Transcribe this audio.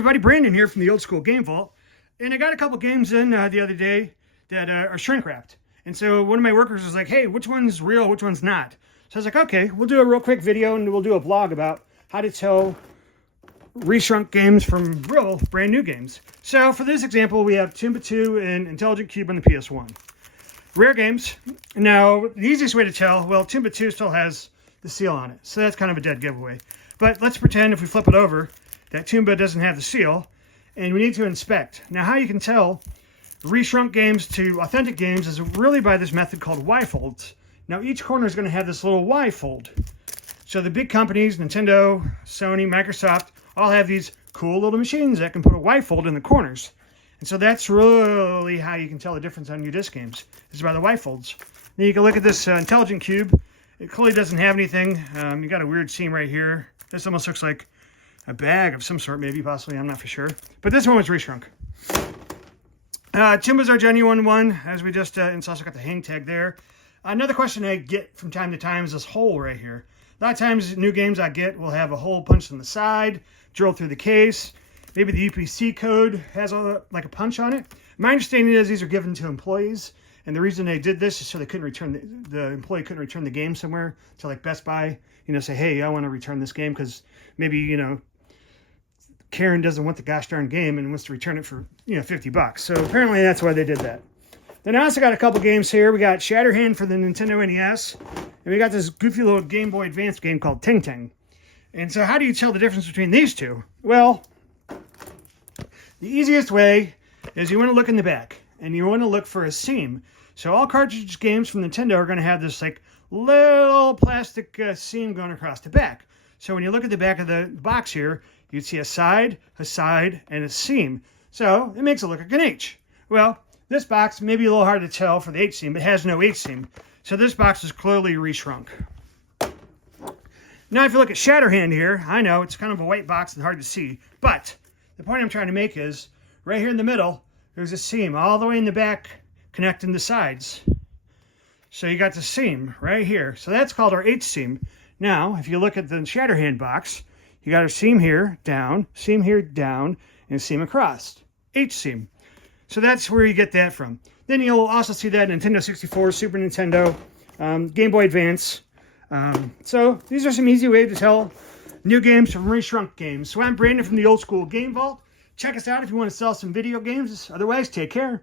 everybody, Brandon here from the Old School Game Vault, and I got a couple games in the other day that are shrink wrapped. And so one of my workers was like, hey, which one's real, which one's not? So I was like, okay, we'll do a real quick video and we'll do a vlog about how to tell reshrunk games from real brand new games. So for this example, we have Tomba 2 and Intelligent Qube on the PS1. Rare games. Now, the easiest way to tell, well, Tomba 2 still has the seal on it, so that's kind of a dead giveaway. But let's pretend if we flip it over that Tomba doesn't have the seal, and we need to inspect. Now, how you can tell reshrunk games to authentic games is really by this method called Y-folds. Now, each corner is going to have this little Y-fold. So the big companies, Nintendo, Sony, Microsoft, all have these cool little machines that can put a Y-fold in the corners. And so that's really how you can tell the difference on new disc games, is by the Y-folds. Then you can look at this Intelligent Qube. It clearly doesn't have anything. You got a weird seam right here. This almost looks like a bag of some sort, maybe, possibly, I'm not for sure. But this one was reshrunk. Tomba's our genuine one, as we just, and it's also got the hang tag there. Another question I get from time to time is this hole right here. A lot of times, new games I get will have a hole punched in the side, drilled through the case. Maybe the UPC code has like a punch on it. My understanding is these are given to employees, and the reason they did this is so they couldn't return the employee couldn't return the game somewhere to like Best Buy, say, hey, I want to return this game because maybe, Karen doesn't want the gosh darn game and wants to return it for, $50. So apparently that's why they did that. Then I also got a couple games here. We got Shatterhand for the Nintendo NES, and we got this goofy little Game Boy Advance game called Ting Ting. And so how do you tell the difference between these two? Well, the easiest way is you want to look in the back, and you want to look for a seam. So all cartridge games from Nintendo are going to have this like little plastic seam going across the back. So when you look at the back of the box here, you'd see a side, and a seam. So it makes it look like an H. Well, this box may be a little hard to tell for the H seam, but it has no H seam. So this box is clearly reshrunk. Now if you look at Shatterhand here, I know it's kind of a white box and hard to see, but the point I'm trying to make is, right here in the middle, there's a seam all the way in the back connecting the sides. So you got the seam right here. So that's called our H seam. Now, if you look at the Shatterhand box, you got a seam here, down, and a seam across. H seam. So that's where you get that from. Then you'll also see that Nintendo 64, Super Nintendo, Game Boy Advance. So these are some easy ways to tell new games from reshrunk games. So I'm Brandon from the Old School Game Vault. Check us out if you want to sell some video games. Otherwise, take care.